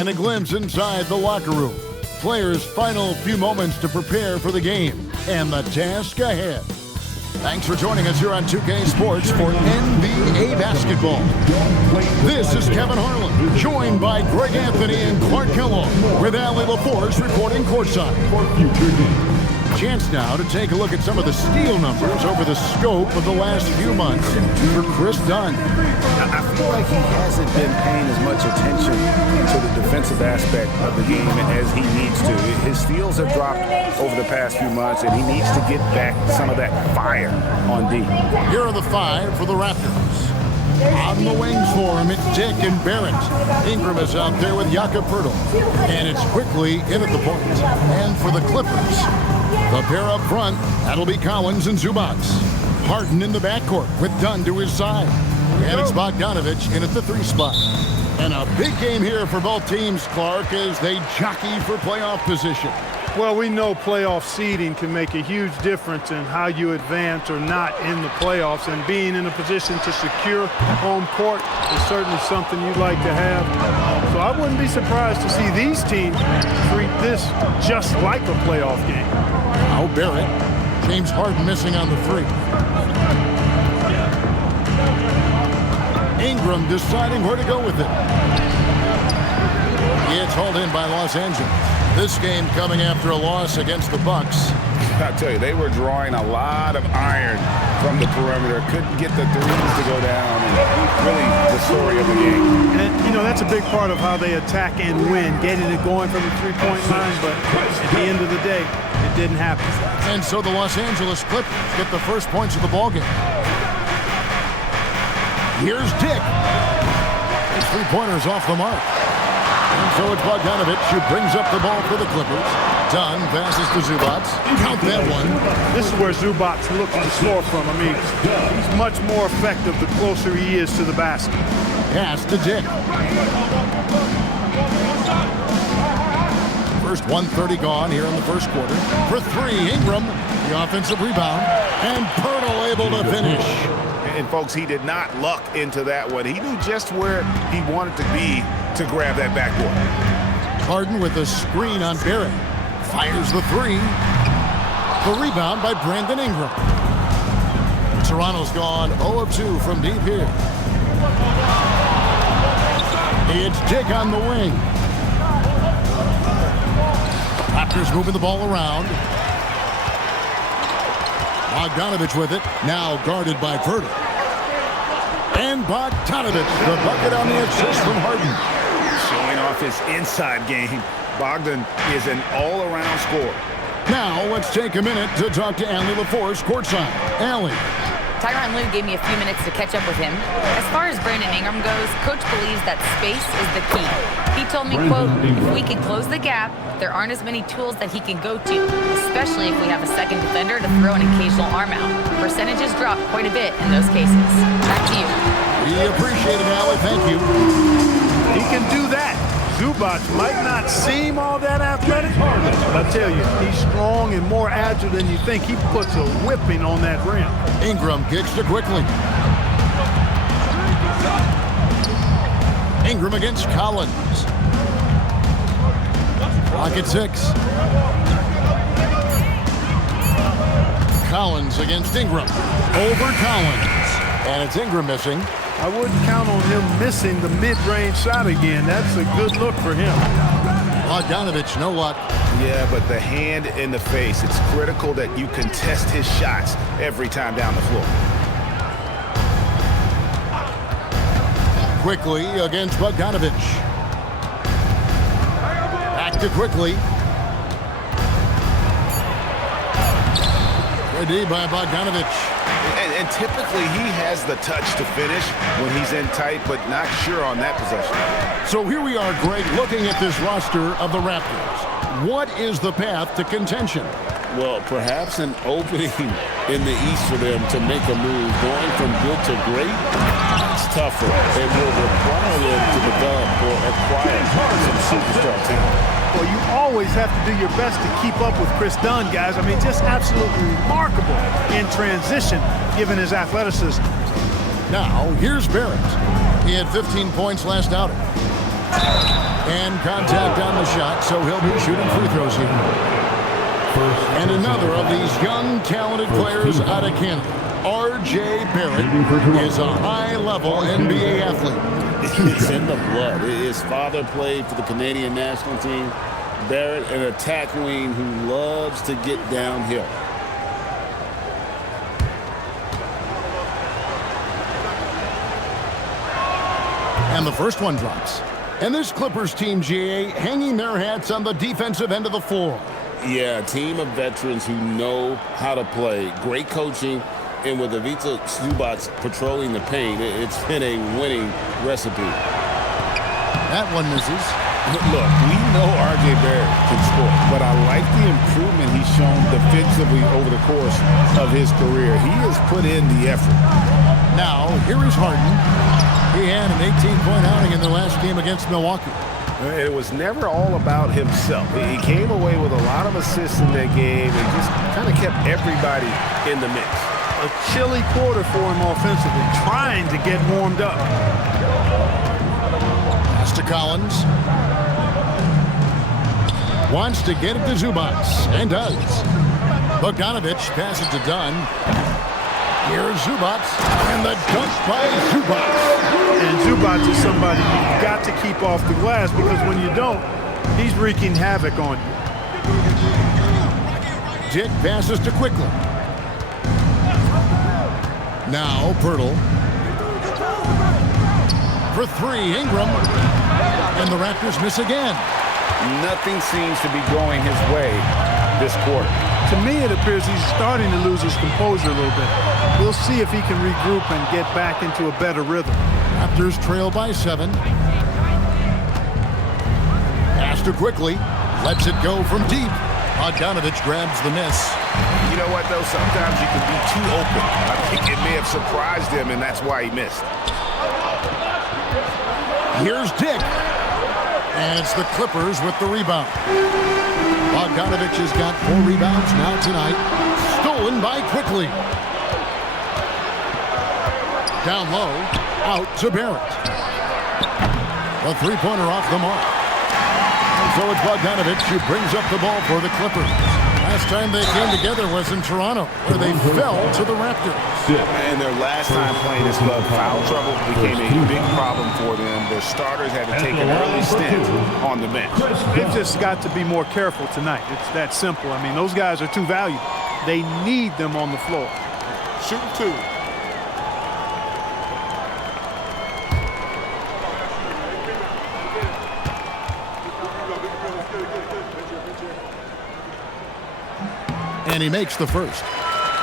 and a glimpse inside the locker room. Players' final few moments to prepare for the game and the task ahead. Thanks for joining us here on 2K Sports for NBA basketball. This is Kevin Harlan, joined by Greg Anthony and Clark Kellogg, with Allie LaForce reporting courtside. Chance now to take a look at some of the steal numbers over the scope of the last few months for Chris Dunn. I feel like he hasn't been paying as much attention to the defensive aspect of the game as he needs to. His steals have dropped over the past few months, and he needs to get back some of that fire on D. Here are the five for the Raptors. On the wings for him, it's Dick and Barrett. Ingram is out there with Jakob Poeltl. And it's quickly in at the point. And for the Clippers, the pair up front, that'll be Collins and Zubac. Harden in the backcourt with Dunn to his side. And it's Bogdanović in at the 3 spot. And a big game here for both teams, Clark, as they jockey for playoff position. Well, we know playoff seeding can make a huge difference in how you advance or not in the playoffs, and being in a position to secure home court is certainly something you'd like to have. So I wouldn't be surprised to see these teams treat this just like a playoff game. Now Barrett. James Harden missing on the 3. Ingram deciding where to go with it. It's hauled in by Los Angeles. This game coming after a loss against the Bucks. I tell you, they were drawing a lot of iron from the perimeter. Couldn't get the threes to go down. And really the story of the game. And, you know, that's a big part of how they attack and win, getting it going from the three-point line. But at the end of the day, it didn't happen. And so the Los Angeles Clippers get the first points of the ballgame. Here's Dick. His three-pointer's off the mark. And so it's Bogdanović who brings up the ball for the Clippers. Dunn passes to Zubac. Count that one. This is where Zubac looks to score from. I mean, he's much more effective the closer he is to the basket. Pass to Dick. First 1:30 gone here in the first quarter. For 3, Ingram, the offensive rebound. And Poeltl able to finish. And folks, he did not luck into that one. He knew just where he wanted to be to grab that backboard. Harden with a screen on Barrett. Fires the 3. The rebound by Brandon Ingram. Toronto's gone 0 of 2 from deep here. It's Dick on the wing. Raptors moving the ball around. Bogdanović with it, now guarded by Poeltl. And Bogdanović, the bucket on the assist from Harden. Showing off his inside game. Bogdan is an all-around scorer. Now let's take a minute to talk to Allie LaForce courtside. Allie. Tyronn Lue gave me a few minutes to catch up with him. As far as Brandon Ingram goes, Coach believes that space is the key. He told me, quote, if we can close the gap, there aren't as many tools that he can go to, especially if we have a second defender to throw an occasional arm out. Percentages drop quite a bit in those cases. Back to you. We appreciate it, Allie. Thank you. He can do that. Zubac might not seem all that athletic, but I tell you, he's strong and more agile than you think. He puts a whipping on that rim. Ingram kicks to quickly. Ingram against Collins. Clock at 6. Collins against Ingram. Over Collins. And it's Ingram missing. I wouldn't count on him missing the mid-range shot again. That's a good look for him. Bogdanović, no luck. Yeah, but the hand in the face, it's critical that you contest his shots every time down the floor. Quickly against Bogdanović. Back to Quickly. Ready by Bogdanović. And typically he has the touch to finish when he's in tight, but not sure on that possession. So here we are, Greg, looking at this roster of the Raptors. What is the path to contention? Well, perhaps an opening in the East for them to make a move. Going from good to great, it's tougher. It will require them to develop or acquire some superstar talent. Well, you always have to do your best to keep up with Chris Dunn, guys. I mean, just absolutely remarkable in transition, given his athleticism. Now, here's Barrett. He had 15 points last outing. And contact on the shot, so he'll be shooting free throws here. And another of these young, talented players out of Canada, R.J. Barrett, is a high-level NBA athlete. It's in the blood. His father played for the Canadian national team. Barrett, an attack wing who loves to get downhill. And the first one drops. And this Clippers team, GA, hanging their hats on the defensive end of the floor. Yeah, a team of veterans who know how to play. Great coaching. And with Ivica Zubac patrolling the paint, it's been a winning recipe. That one misses. Look, we know R.J. Barrett can score, but I like the improvement he's shown defensively over the course of his career. He has put in the effort. Now, here is Harden. He had an 18-point outing in the last game against Milwaukee. It was never all about himself. He came away with a lot of assists in that game and just kind of kept everybody in the mix. A chilly quarter for him offensively, trying to get warmed up. Pass to Collins. Wants to get it to Zubac, and does. Bogdanovic passes to Dunn. Here's Zubac, and the dunk by Zubac. And Zubac is somebody you've got to keep off the glass, because when you don't, he's wreaking havoc on you. Dick passes to Quickly. Now Pirtle. For three, Ingram. And the Raptors miss again. Nothing seems to be going his way this quarter. To me, it appears he's starting to lose his composure a little bit. We'll see if he can regroup and get back into a better rhythm. Raptors trail by 7. Pass to Quickly. Lets it go from deep. Bogdanovic grabs the miss. You know what, though? Sometimes you can be too open. I think it may have surprised him, and that's why he missed. Here's Dick. And it's the Clippers with the rebound. Bogdanovic has got 4 rebounds now tonight. Stolen by Quickly. Down low. Out to Barrett. A three-pointer off the mark. And so it's Bogdanovic who brings up the ball for the Clippers. Last time they came together was in Toronto, where they fell to the Raptors. And their last time playing this club, foul trouble became a big problem for them. Their starters had to take an early stint on the bench. They've just got to be more careful tonight. It's that simple. I mean, those guys are too valuable. They need them on the floor. Shoot 2. And he makes the first.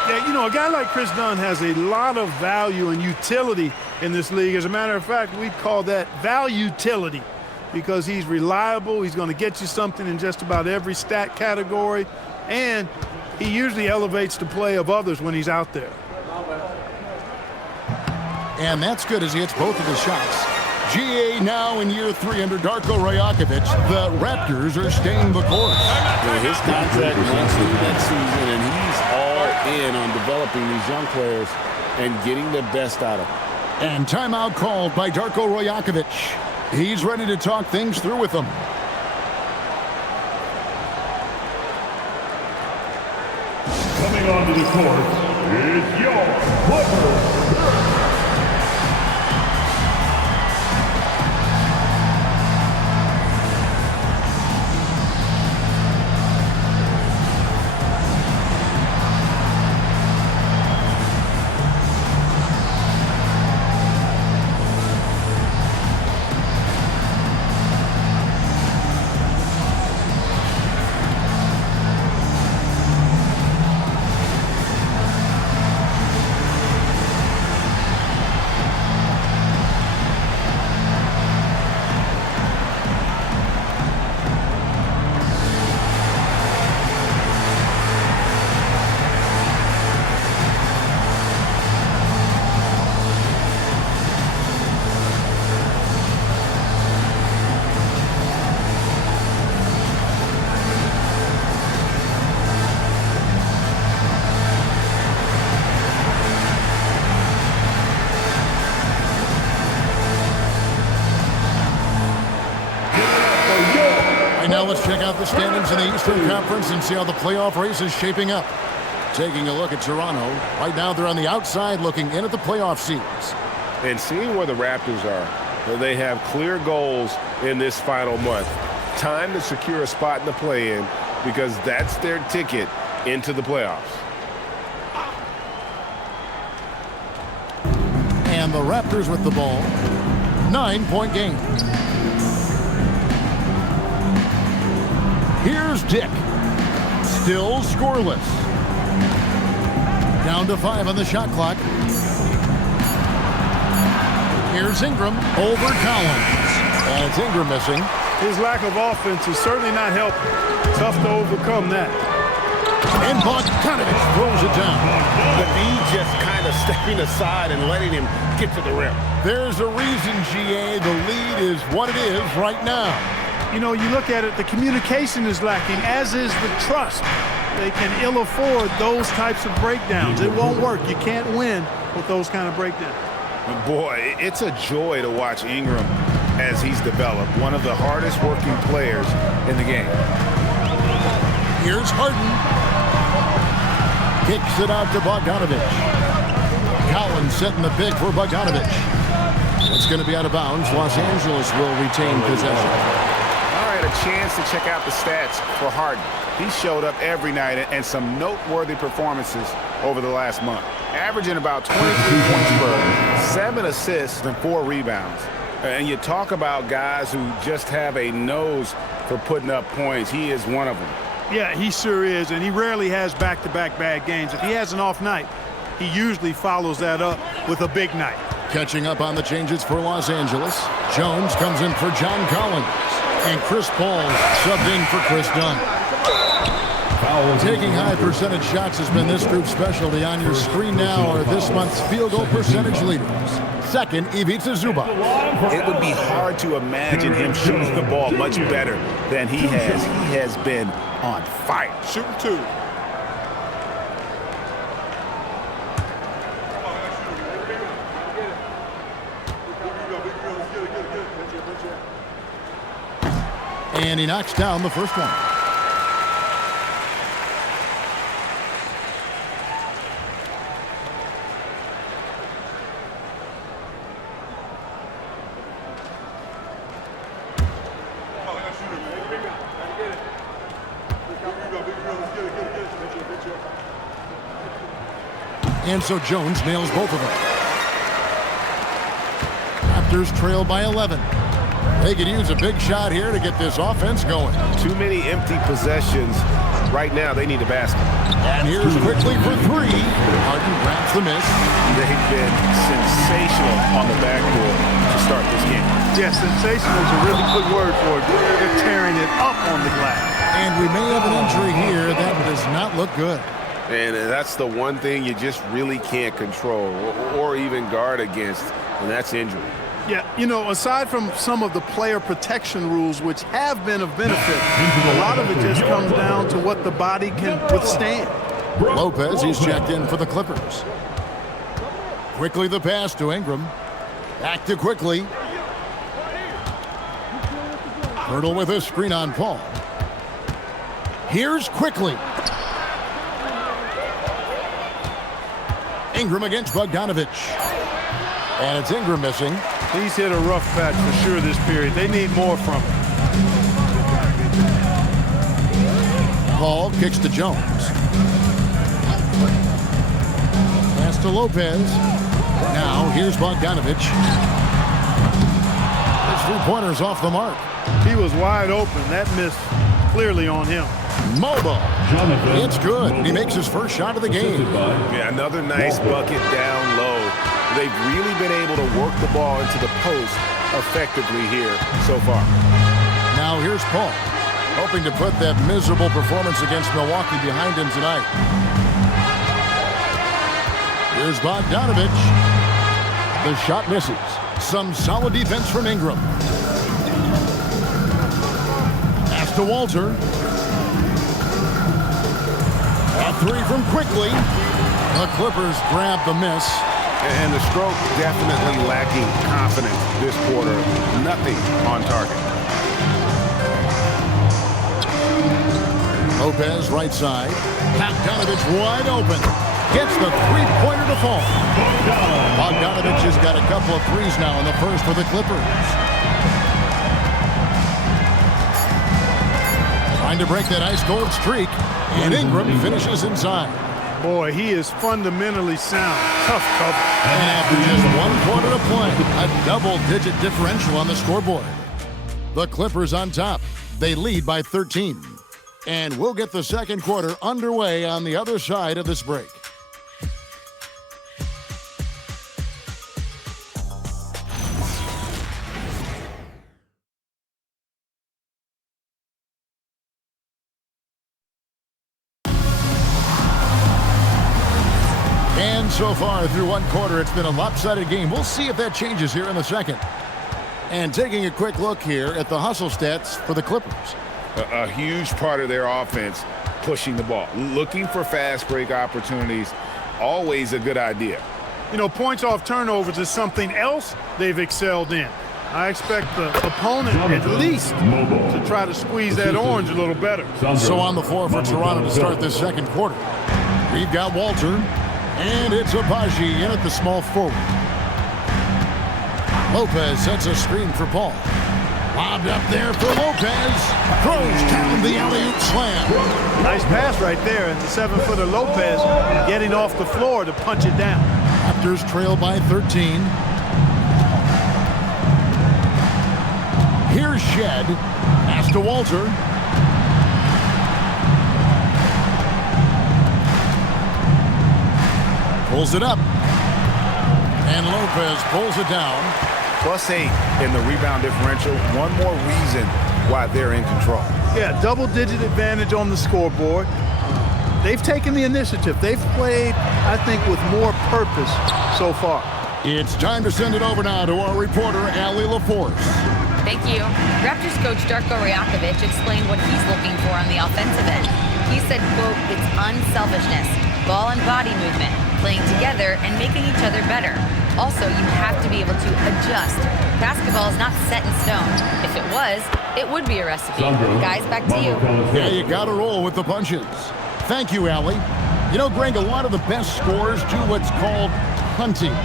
Yeah, you know, a guy like Chris Dunn has a lot of value and utility in this league. As a matter of fact, we'd call that value-tility, because he's reliable. He's going to get you something in just about every stat category, and he usually elevates the play of others when he's out there. And that's good as he hits both of his shots. GA now in year 3 under Darko Rajakovic. The Raptors are staying the course. His contract runs through next season, and he's all in on developing these young players and getting the best out of them. And timeout called by Darko Rajakovic. He's ready to talk things through with them. Coming onto the court is your Clippers. And now let's check out the standings in the Eastern Conference and see how the playoff race is shaping up. Taking a look at Toronto. Right now they're on the outside looking in at the playoff seeds. And seeing where the Raptors are, they have clear goals in this final month. Time to secure a spot in the play-in because that's their ticket into the playoffs. And the Raptors with the ball. 9-point game. Here's Dick. Still scoreless. Down to 5 on the shot clock. Here's Ingram over Collins. And it's Ingram missing. His lack of offense is certainly not helping. Tough to overcome that. And Bogdanovich throws it down. But he just kind of stepping aside and letting him get to the rim. There's a reason, GA, the lead is what it is right now. You know, you look at it, the communication is lacking, as is the trust. They can ill afford those types of breakdowns. It won't work. You can't win with those kind of breakdowns. Boy, it's a joy to watch Ingram as he's developed. One of the hardest working players in the game. Here's Harden. Kicks it out to Bogdanovich. Collins setting the pick for Bogdanovich. It's going to be out of bounds. Los Angeles will retain possession. All right, a chance to check out the stats for Harden. He showed up every night and some noteworthy performances over the last month. Averaging about 23 points per, 7 assists, and 4 rebounds. And you talk about guys who just have a nose for putting up points. He is one of them. Yeah, he sure is, and he rarely has back-to-back bad games. If he has an off night, he usually follows that up with a big night. Catching up on the changes for Los Angeles. Jones comes in for John Collins. And Chris Paul subbed in for Chris Dunn. Taking high percentage shots has been this group's specialty. On your screen now are this month's field goal percentage leaders. Second, Ivica Zubac. It would be hard to imagine him shooting the ball much better than he has. He has been on fire. Shooting 2. And he knocks down the first one. And so Jones nails both of them. Raptors trail by 11. They could use a big shot here to get this offense going. Too many empty possessions. Right now, they need a basket. And here's quickly for 3. Harden grabs the miss. They've been sensational on the backboard to start this game. Yeah, sensational is a really good word for it. They're tearing it up on the glass. And we may have an injury here that does not look good. And that's the one thing you just really can't control or even guard against, and that's injury. Yeah, you know, aside from some of the player protection rules, which have been of benefit, a lot of it just comes down to what the body can withstand. Lopez, he's checked in for the Clippers. Quickly the pass to Ingram. Back to Quickly. Hurdle with a screen on Paul. Here's Quickly. Ingram against Bogdanovich. And it's Ingram missing. He's hit a rough patch for sure this period. They need more from him. Paul kicks to Jones. Pass to Lopez. Now here's Bogdanovich. His three-pointer's off the mark. He was wide open. That miss clearly on him. Mobile. It's good. He makes his first shot of the game. Yeah, another nice bucket down low. They've really been able to work the ball into the post effectively here so far. Now here's Paul, hoping to put that miserable performance against Milwaukee behind him tonight. Here's Bogdanovich. The shot misses. Some solid defense from Ingram. Pass to Walter. A 3 from Quickly. The Clippers grab the miss. And the stroke definitely lacking confidence this quarter. Nothing on target. Lopez right side. Bogdanovich wide open. Gets the three-pointer to fall. Bogdanovich has got a couple of threes now in the first for the Clippers. Trying to break that ice-cold streak. And Ingram finishes inside. Boy, he is fundamentally sound. Tough cover. And after just 1 quarter to play, a double-digit differential on the scoreboard. The Clippers on top. They lead by 13. And we'll get the second quarter underway on the other side of this break. And so far through 1 quarter, it's been a lopsided game. We'll see if that changes here in the second. And taking a quick look here at the hustle stats for the Clippers. A huge part of their offense, pushing the ball. Looking for fast break opportunities, always a good idea. You know, points off turnovers is something else they've excelled in. I expect the opponent at least to try to squeeze that orange a little better. So on the floor for Toronto to start this second quarter. We've got Walter, and it's Abaji in at the small forward. Lopez sets a screen for Paul. Lobbed up there for Lopez. Throws down the alley-oop slam. Nice pass right there, and the 7-footer Lopez getting off the floor to punch it down. Raptors trail by 13. Here's Shed. Pass to Walter. Pulls it up. And Lopez pulls it down. +8 in the rebound differential. One more reason why they're in control. Yeah, double-digit advantage on the scoreboard. They've taken the initiative. They've played, I think, with more purpose so far. It's time to send it over now to our reporter, Allie LaForce. Thank you. Raptors coach Darko Rajakovic explained what he's looking for on the offensive end. He said, quote, it's unselfishness, ball and body movement, playing together and making each other better. Also, you have to be able to adjust. Basketball is not set in stone. If it was, it would be a recipe. Guys, back to you. Yeah, you got to roll with the punches. Thank you, Allie. You know, Greg, a lot of the best scorers do what's called hunting,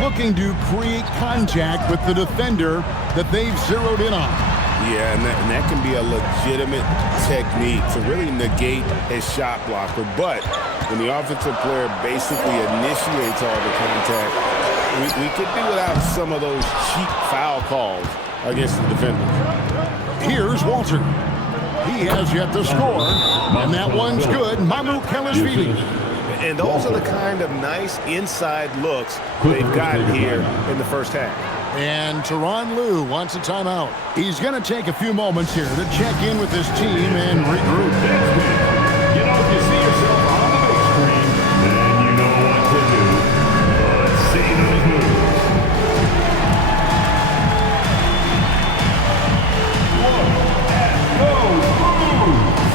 looking to create contact with the defender that they've zeroed in on. Yeah, and that can be a legitimate technique to really negate a shot blocker. But when the offensive player basically initiates all the contact, we could do without some of those cheap foul calls against the defenders. Here's Walter. He has yet to score, and that one's good. Mahmoud Kelishvili. And those are the kind of nice inside looks they've gotten here in the first half. And Tyronn Lue wants a timeout. He's going to take a few moments here to check in with his team and regroup. You know, if you see yourself on the big screen, then you know what to do. Let's see those moves. 1, and go, moves!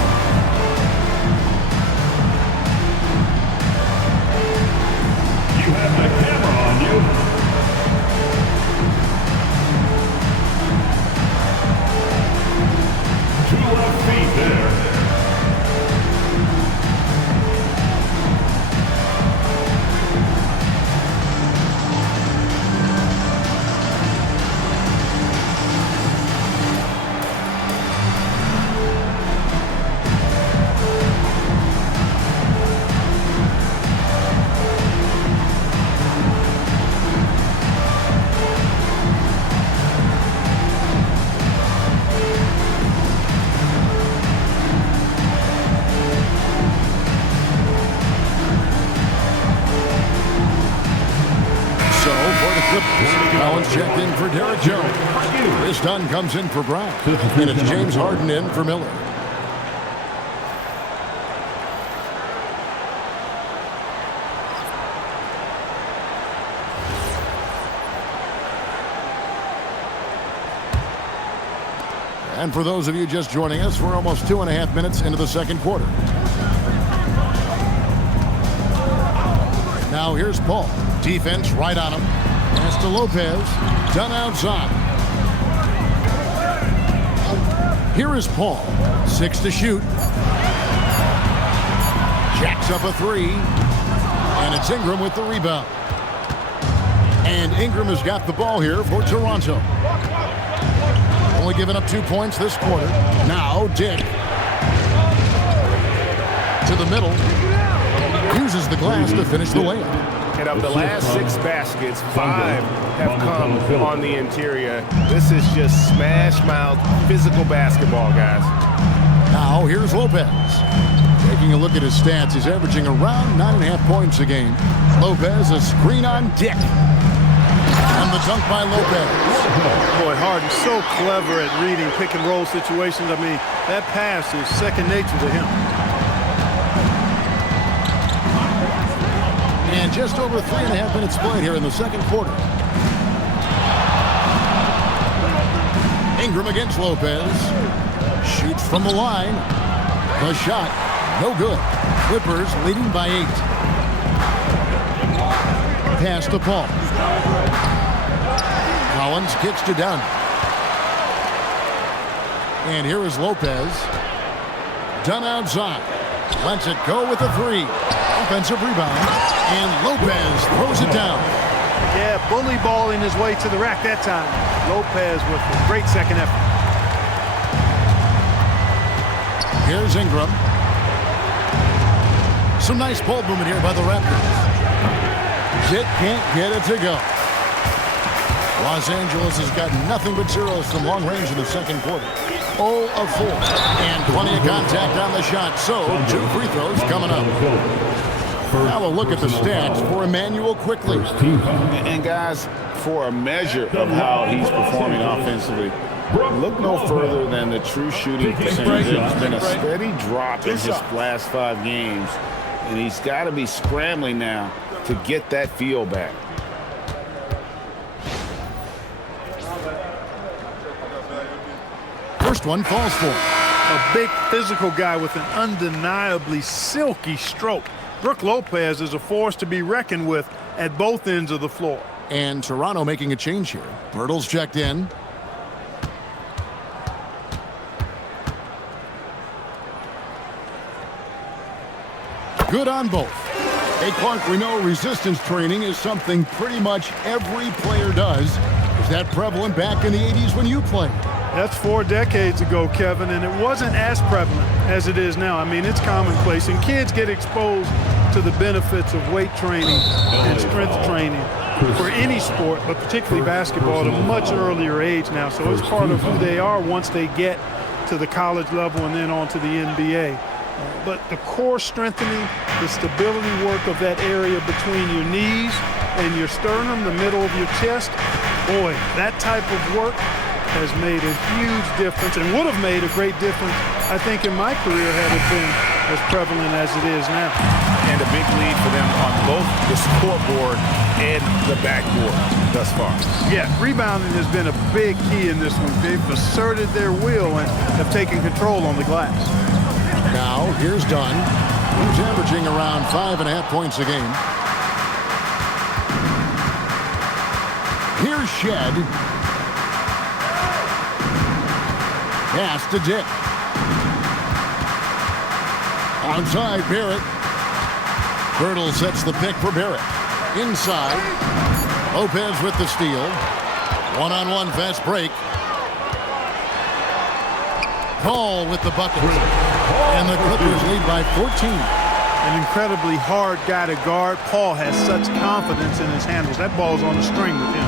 You have the camera on you. 2 left feet there. Collins checked in for Derek Jones. Chris Dunn comes in for Brown. And it's James Harden in for Miller. And for those of you just joining us, we're almost 2.5 minutes into the second quarter. Now here's Paul. Defense right on him. Pass to Lopez. Done outside. Here is Paul. 6 to shoot. Jacks up a three. And it's Ingram with the rebound. And Ingram has got the ball here for Toronto. Only giving up 2 points this quarter. Now Dick. To the middle. Uses the glass to finish the layup. And of the last 6 baskets, 5 have come on the interior. This is just smash-mouth physical basketball, guys. Now here's Lopez. Taking a look at his stats, he's averaging around 9.5 points a game. Lopez, a screen on Dick. And the dunk by Lopez. Boy, Harden's so clever at reading pick-and-roll situations. I mean, that pass is second nature to him. And just over 3.5 minutes played here in the second quarter. Ingram against Lopez. Shoots from the line. The shot, no good. Clippers leading by 8. Pass to Paul. Collins kicks to Dunn. And here is Lopez. Dunn outside. Lets it go with a 3. Offensive rebound. And Lopez throws it down. Yeah, bully balling his way to the rack that time. Lopez with a great second effort. Here's Ingram. Some nice ball movement here by the Raptors. Zit can't get it to go. Los Angeles has got nothing but zeros from long range in the second quarter. 0 of 4. And plenty of contact on the shot. So 2 free throws coming up. Now a look at the stats for Emmanuel quickly. And guys, for a measure of how he's performing offensively, look no further than the true shooting percentage. There's been a steady drop in his last 5 games, and he's got to be scrambling now to get that feel back. First one falls for. A big physical guy with an undeniably silky stroke. Brook Lopez is a force to be reckoned with at both ends of the floor. And Toronto making a change here. Birtles checked in. Good on both. Hey, Clark, we know resistance training is something pretty much every player does. Was that prevalent back in the 80s when you played? That's 4 decades ago, Kevin, and it wasn't as prevalent as it is now. I mean, it's commonplace, and kids get exposed to the benefits of weight training and strength training for any sport, but particularly basketball, at a much earlier age now. So it's part of who they are once they get to the college level and then on to the NBA. But the core strengthening, the stability work of that area between your knees and your sternum, the middle of your chest, boy, that type of work has made a huge difference and would have made a great difference, I think, in my career had it been as prevalent as it is now. And a big lead for them on both the scoreboard and the backboard thus far. Yeah, rebounding has been a big key in this one. They've asserted their will and have taken control on the glass. Now, here's Dunn, who's averaging around 5.5 points a game. Here's Shed. Pass to Dick. Outside, Barrett. Birtles sets the pick for Barrett. Inside. Lopez with the steal. One-on-one fast break. Paul with the bucket. And the Clippers lead by 14. An incredibly hard guy to guard. Paul has such confidence in his handles. That ball's on the string with him.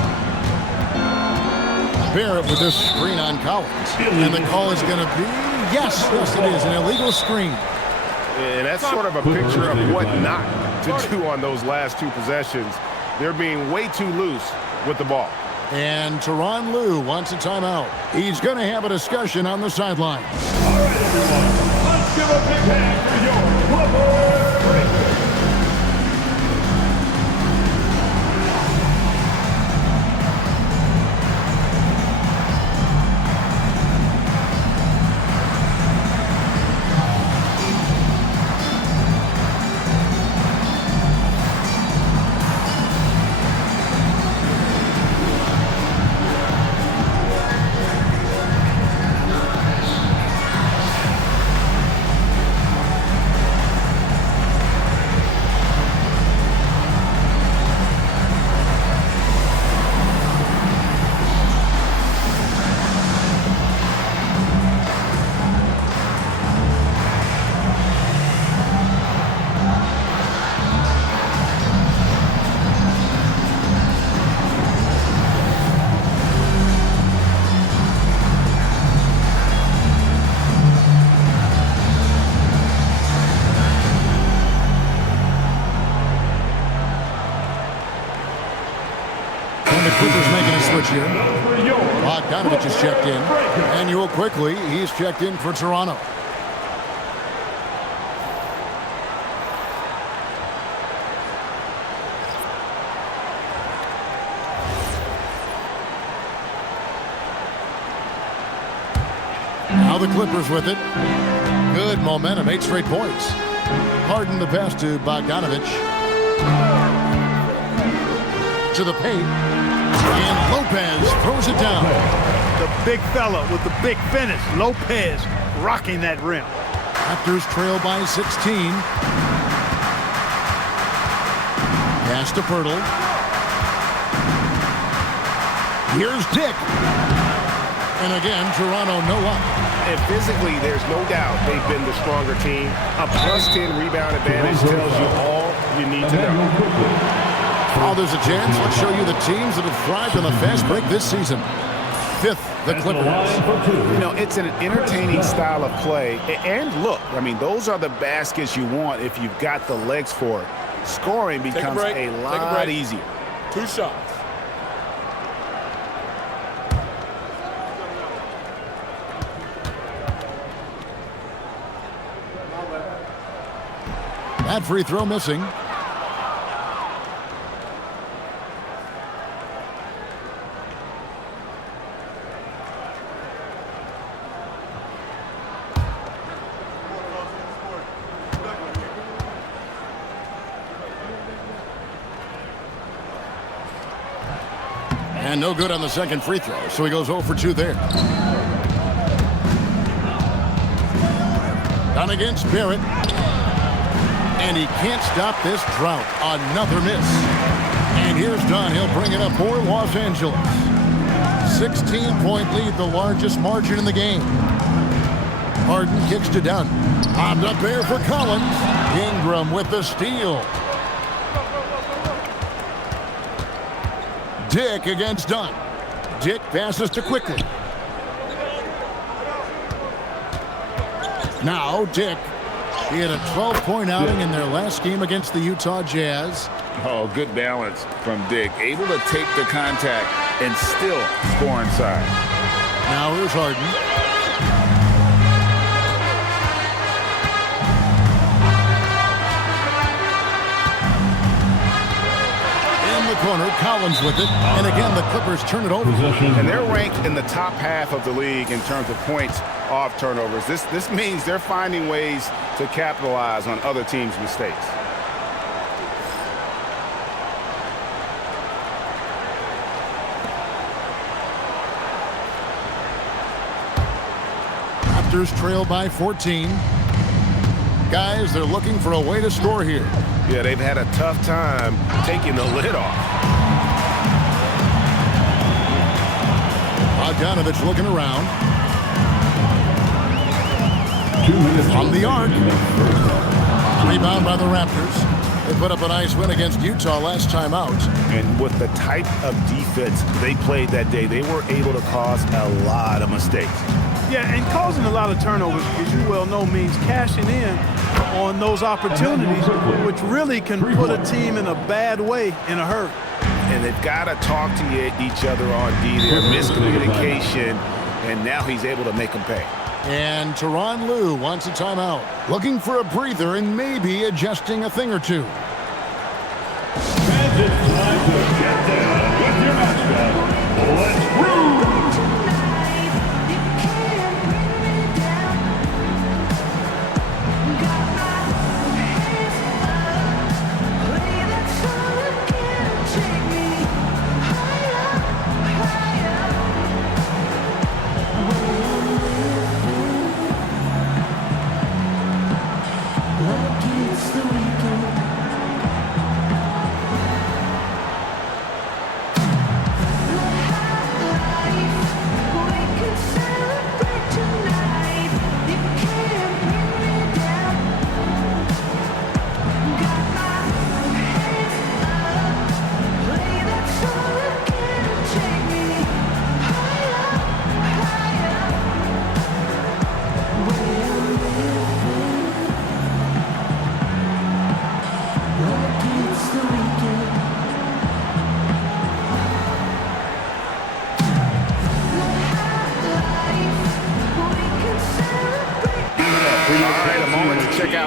Barrett with this screen on Collins. And the call is going to be, yes, it is, an illegal screen. And that's sort of a picture of what not to do on those last 2 possessions. They're being way too loose with the ball. And Tyronn Lue wants a timeout. He's going to have a discussion on the sideline. All right, everyone, let's give a big hand for your Clippers breakers. Clippers making a switch here. Bogdanovich is checked in. Manuel quickly, he's checked in for Toronto. Now the Clippers with it. Good momentum, 8 straight points. Harden the pass to Bogdanovich. To the paint. And Lopez throws it down. The big fella with the big finish. Lopez rocking that rim. Raptors trail by 16. Pass to Pirtle. Here's Dick. And again, Toronto no up. And physically, there's no doubt they've been the stronger team. A +10 rebound advantage tells you all you need to know. Oh, there's a chance. Let's show you the teams that have thrived on the fast break this season. 5th, the Clippers. You know, it's an entertaining style of play. And look, I mean, those are the baskets you want if you've got the legs for it. Scoring becomes a lot easier. 2 shots. That free throw missing. And no good on the second free throw, so he goes 0 for 2 there. Done against Barrett. And he can't stop this drought. Another miss. And here's Dunn. He'll bring it up for Los Angeles. 16-point lead, the largest margin in the game. Harden kicks to Dunn. Bobbed up there for Collins. Ingram with the steal. Dick against Dunn. Dick passes to Quickly. Now Dick. He had a 12-point outing in their last game against the Utah Jazz. Oh, good balance from Dick. Able to take the contact and still score inside. Now here's Harden. In the corner, Collins with it. And again, the Clippers turn it over. And they're ranked in the top half of the league in terms of points off turnovers. This means they're finding ways to capitalize on other teams' mistakes. Raptors trail by 14. Guys, they're looking for a way to score here. Yeah, they've had a tough time taking the lid off. Bogdanovich looking around. From the arc. Rebound by the Raptors. They put up a nice win against Utah last time out. And with the type of defense they played that day, they were able to cause a lot of mistakes. Yeah, and causing a lot of turnovers, as you well know, means cashing in on those opportunities, which really can put a team in a bad way in a hurry. And they've got to talk to each other on D there. Miscommunication, and now he's able to make them pay. And Tyronn Lue wants a timeout. Looking for a breather and maybe adjusting a thing or two. And it's time to get down with your mascot. Let's root!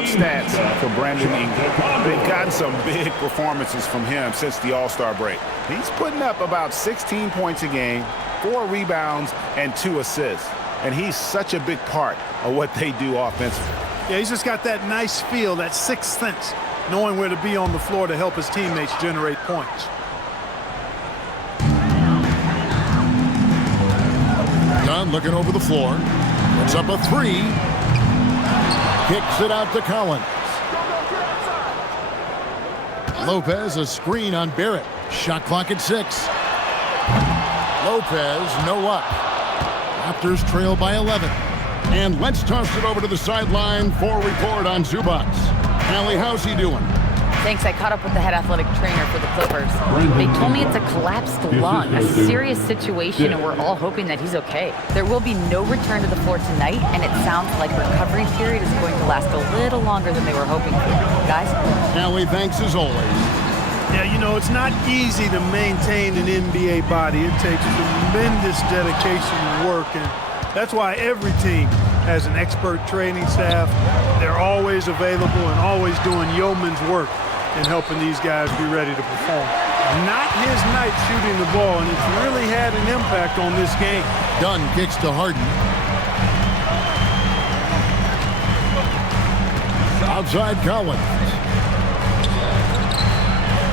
standout stats for Brandon Ingram. They've gotten some big performances from him since the All-Star break. He's putting up about 16 points a game, 4 rebounds, and 2 assists. And he's such a big part of what they do offensively. Yeah, he's just got that nice feel, that sixth sense, knowing where to be on the floor to help his teammates generate points. Dunn looking over the floor. Puts up a 3. Kicks it out to Collins. Lopez, a screen on Barrett. Shot clock at 6. Lopez, no up. Raptors trail by 11. And let's toss it over to the sideline for a report on Zubac. Allie, how's he doing? Thanks. I caught up with the head athletic trainer for the Clippers. They told me it's a collapsed lung, a serious situation, and we're all hoping that he's okay. There will be no return to the floor tonight, and it sounds like recovery period is going to last a little longer than they were hoping for. Guys? Allie, thanks as always. Yeah, you know, it's not easy to maintain an NBA body. It takes tremendous dedication and work, and that's why every team has an expert training staff. They're always available and always doing yeoman's work in helping these guys be ready to perform. Not his night shooting the ball, and it's really had an impact on this game. Dunn kicks to Harden. Outside Collins.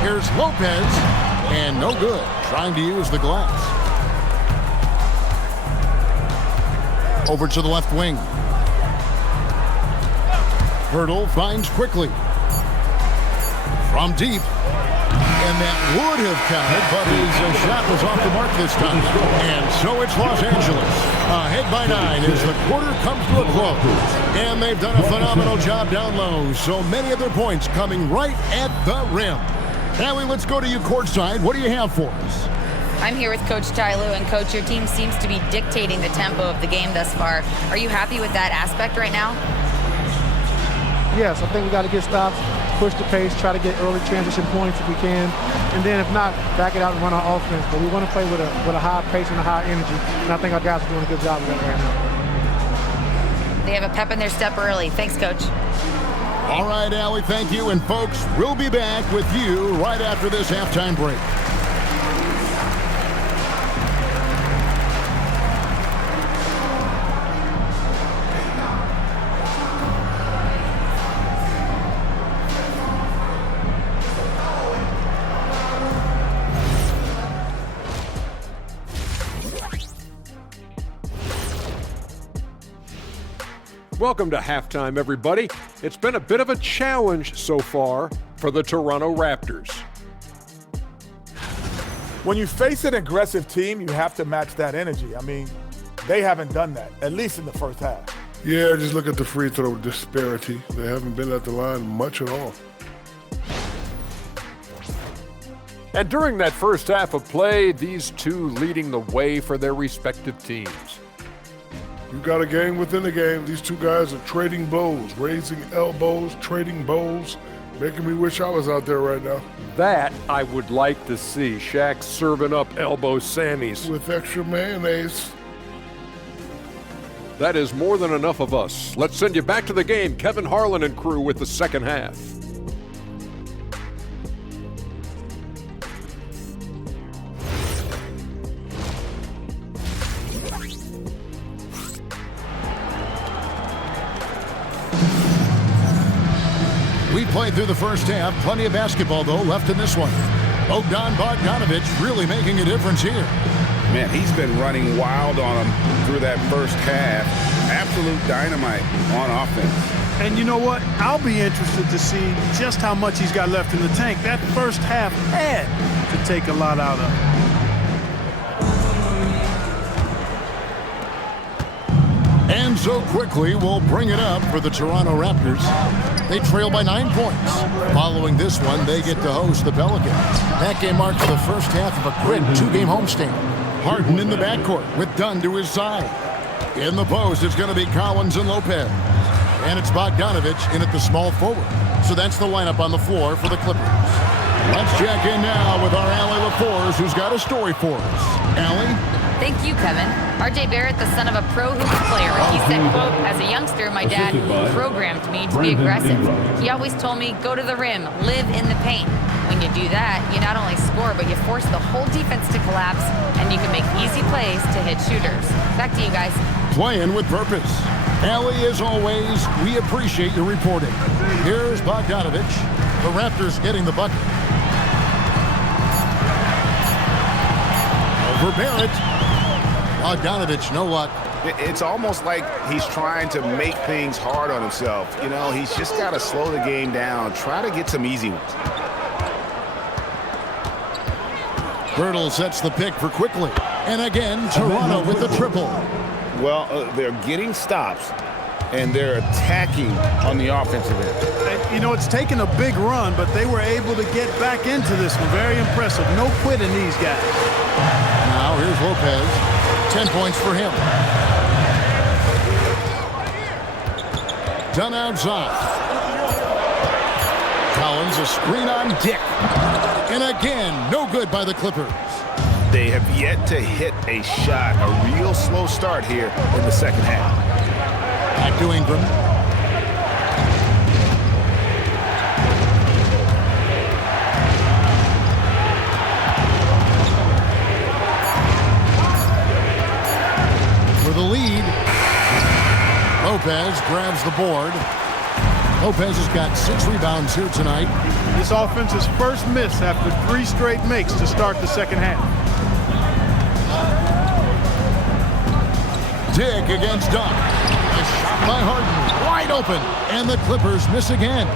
Here's Lopez, and no good. Trying to use the glass. Over to the left wing. Hurdle finds quickly. From deep. And that would have counted, but his shot was off the mark this time. And so it's Los Angeles. Ahead by 9 as the quarter comes to a close. And they've done a phenomenal job down low. So many of their points coming right at the rim. Allie, let's go to you courtside. What do you have for us? I'm here with Coach Ty Lue, and Coach, your team seems to be dictating the tempo of the game thus far. Are you happy with that aspect right now? Yes, I think we got to get stops, push the pace, try to get early transition points if we can, and then if not, back it out and run our offense. But we want to play with a high pace and a high energy, and I think our guys are doing a good job of that right now. They have a pep in their step early. Thanks, Coach. All right, Allie, thank you. And folks, we'll be back with you right after this halftime break. Welcome to halftime, everybody. It's been a bit of a challenge so far for the Toronto Raptors. When you face an aggressive team, you have to match that energy. I mean, they haven't done that, at least in the first half. Yeah, just look at the free throw disparity. They haven't been at the line much at all. And during that first half of play, these two leading the way for their respective teams. You got a game within the game. These two guys are trading blows, raising elbows, trading bows, making me wish I was out there right now. That I would like to see. Shaq serving up elbow Sammys. With extra mayonnaise. That is more than enough of us. Let's send you back to the game. Kevin Harlan and crew with the second half. We played through the first half. Plenty of basketball, though, left in this one. Bogdanovic really making a difference here. Man, he's been running wild on him through that first half. Absolute dynamite on offense. And you know what? I'll be interested to see just how much he's got left in the tank. That first half had to take a lot out of him. And so quickly, we'll bring it up for the Toronto Raptors. They trail by 9 points. Following this one, they get to host the Pelicans. That game marks the first half of a quick 2-game homestand. Harden in the backcourt with Dunn to his side. In the post, it's going to be Collins and Lopez. And it's Bogdanovic in at the small forward. So that's the lineup on the floor for the Clippers. Let's check in now with our Allie LaForce, who's got a story for us. Allie? Thank you, Kevin. R.J. Barrett, the son of a pro hoops player. He said, quote, as a youngster, my dad programmed me to be aggressive. He always told me, go to the rim, live in the paint. When you do that, you not only score, but you force the whole defense to collapse, and you can make easy plays to hit shooters. Back to you guys. Playing with purpose. Allie, as always, we appreciate your reporting. Here's Bogdanovich. The Raptors getting the bucket. Over Barrett. Bogdanovich, no luck. It's almost like he's trying to make things hard on himself. You know, he's just got to slow the game down, try to get some easy ones. Birtle sets the pick for quickly. And again, Toronto with the triple. Well, they're getting stops, and they're attacking on the offensive end. You know, it's taken a big run, but they were able to get back into this one. Very impressive. No quitting these guys. Now here's Lopez. 10 points for him. Done outside. Collins, a screen on Dick. And again, no good by the Clippers. They have yet to hit a shot. A real slow start here in the second half. Back to Ingram. For the lead. Lopez grabs the board. Lopez has got 6 rebounds here tonight. This offense's first miss after 3 straight makes to start the second half. Dick against Dunn. A shot by Harden. Wide open. And the Clippers miss again.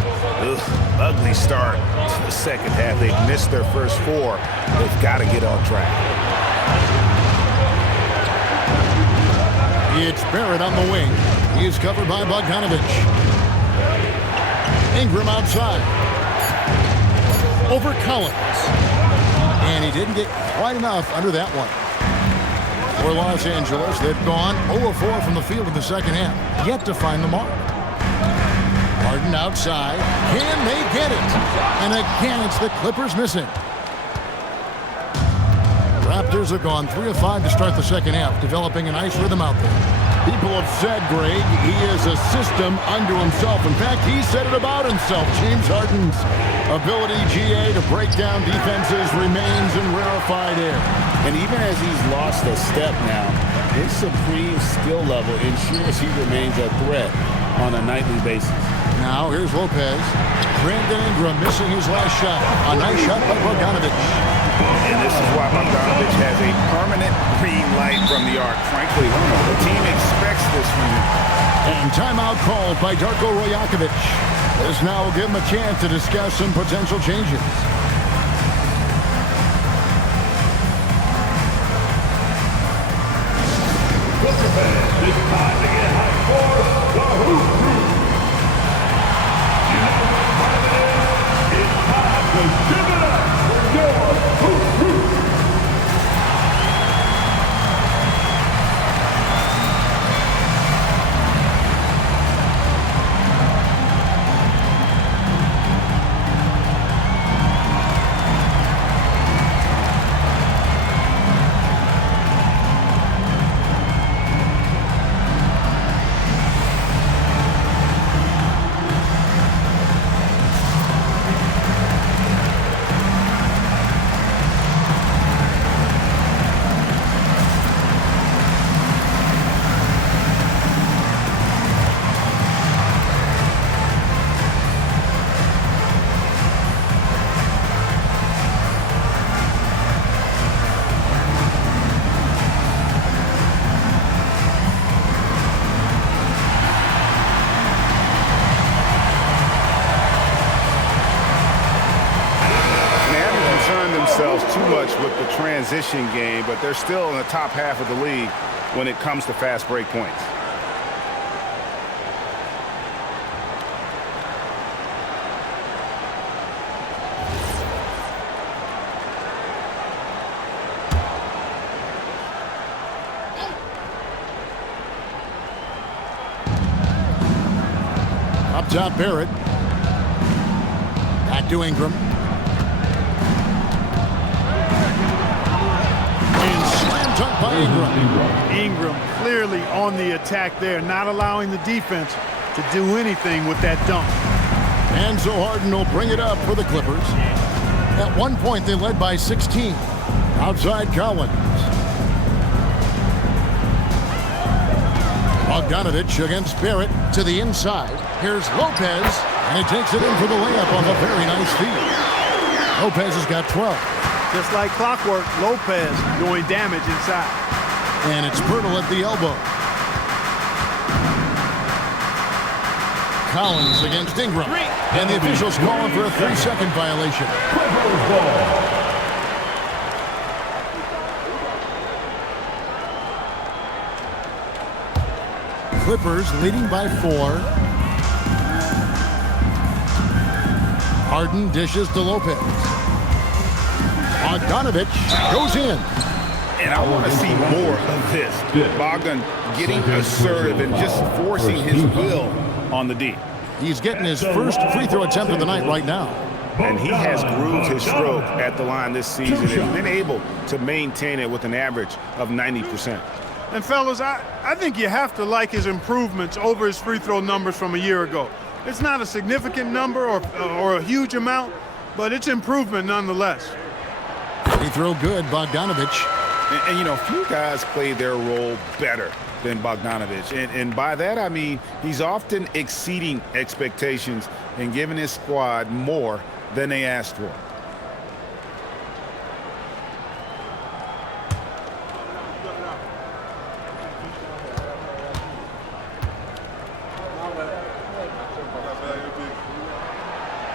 Ugly start to the second half. They've missed their first 4. They've got to get on track. It's Barrett on the wing. He is covered by Bogdanovich. Ingram outside. Over Collins. And he didn't get quite enough under that one. For Los Angeles, they've gone 0-4 from the field in the second half. Yet to find the mark. Harden outside. Can they get it? And again, it's the Clippers missing. Raptors have gone 3 of 5 to start the second half, developing a nice rhythm out there. People have said, Greg, he is a system unto himself. In fact, he said it about himself. James Harden's ability, GA, to break down defenses remains in rarefied air. And even as he's lost a step now, his supreme skill level ensures he remains a threat on a nightly basis. Now, here's Lopez. Brandon Ingram missing his last shot. A nice shot by Bogdanovich. And this is why Bogdanovich has a permanent green light from the arc. Frankly, the team expects this from him. And timeout called by Darko Rajakovic. This now will give him a chance to discuss some potential changes. It's time to get high for the Hoop Crew. You know what time it is? It's time to give it up for your Hoop Crew. Too much with the transition game, but they're still in the top half of the league when it comes to fast break points. Up top, Barrett. Back to Ingram. And slammed dunk by Ingram. Ingram clearly on the attack there, not allowing the defense to do anything with that dunk. And so Harden will bring it up for the Clippers. At one point, they led by 16. Outside Collins. Bogdanovich against Barrett to the inside. Here's Lopez, and he takes it in for the layup off a very nice feed. Lopez has got 12. Just like clockwork, Lopez doing damage inside. And it's Pirtle at the elbow. Collins against Ingram. And the officials calling for a 3-second violation. Clippers leading by 4. Harden dishes to Lopez. Bogdanovich goes in. And I want to see more of this. Bogdan getting assertive and just forcing his will on the D. He's getting his first free throw attempt of the night right now. And he has grooved his stroke at the line this season and been able to maintain it with an average of 90%. And fellas, I think you have to like his improvements over his free throw numbers from a year ago. It's not a significant number or a huge amount, but it's improvement nonetheless. Free throw good, Bogdanovich. And you know, few guys play their role better than Bogdanovich. And by that, I mean he's often exceeding expectations and giving his squad more than they asked for.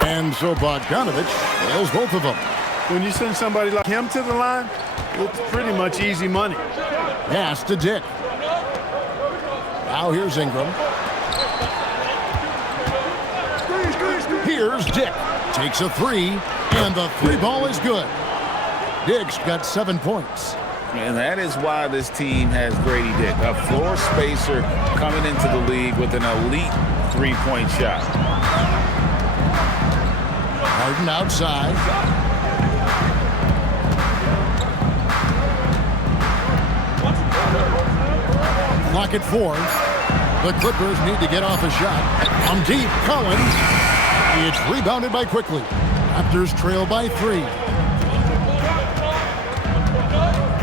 And so Bogdanovich nails both of them. When you send somebody like him to the line, it's pretty much easy money. Pass to Dick. Now here's Ingram. Here's Dick. Takes a 3, and the 3 ball is good. Dick's got 7 points. And that is why this team has Grady Dick, a floor spacer coming into the league with an elite 3-point shot. Harden outside. Clock at 4. The Clippers need to get off a shot. From deep, Collins. It's rebounded by Quickly. Raptors trail by 3.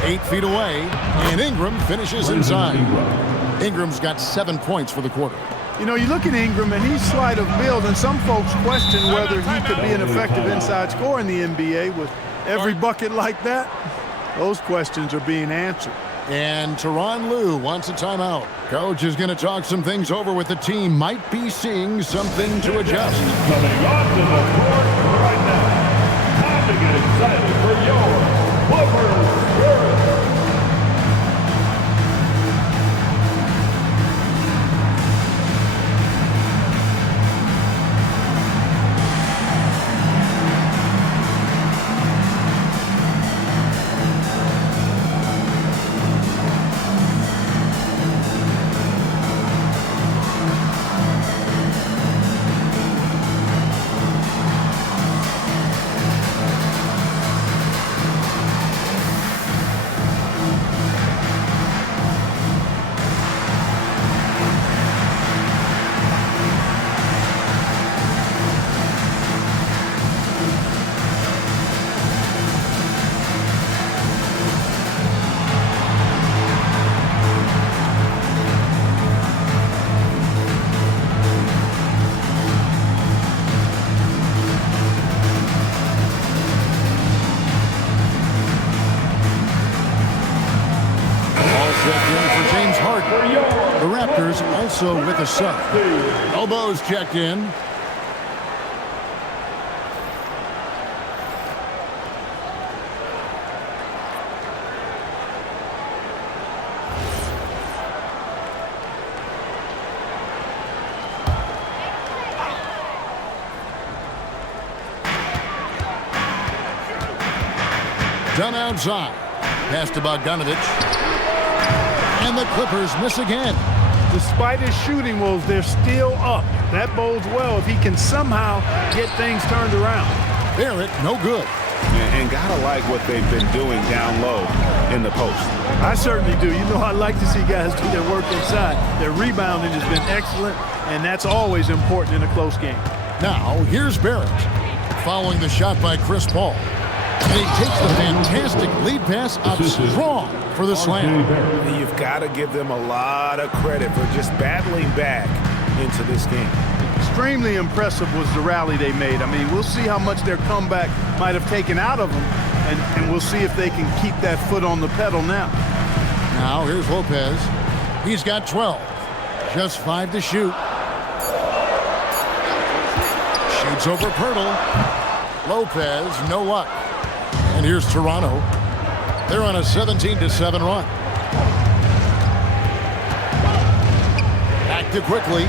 8 feet away, and Ingram finishes inside. Ingram's got 7 points for the quarter. You know, you look at Ingram, and he's slight of build, and some folks question whether he could be an effective inside scorer in the NBA with every bucket like that. Those questions are being answered. And Tyronn Lue wants a timeout. Coach is going to talk some things over with the team. Might be seeing something to adjust. Coming onto the court right now. Time to get excited for your Clippers Spirit. The Raptors also with a sub. Elbows checked in. Done outside. Pass to Bogdanovich. And the Clippers miss again. Despite his shooting woes, they're still up. That bodes well if he can somehow get things turned around. Barrett, no good. And gotta like what they've been doing down low in the post. I certainly do. You know, I like to see guys do their work inside. Their rebounding has been excellent, and that's always important in a close game. Now, here's Barrett, following the shot by Chris Paul. And he takes the fantastic lead pass up strong for the slam. You've got to give them a lot of credit for just battling back into this game. Extremely impressive was the rally they made. I mean, we'll see how much their comeback might have taken out of them, and we'll see if they can keep that foot on the pedal now. Now, here's Lopez. He's got 12. Just 5 to shoot. Shoots over Pirtle. Lopez, no luck. And here's Toronto. They're on a 17-7 run. Back to quickly.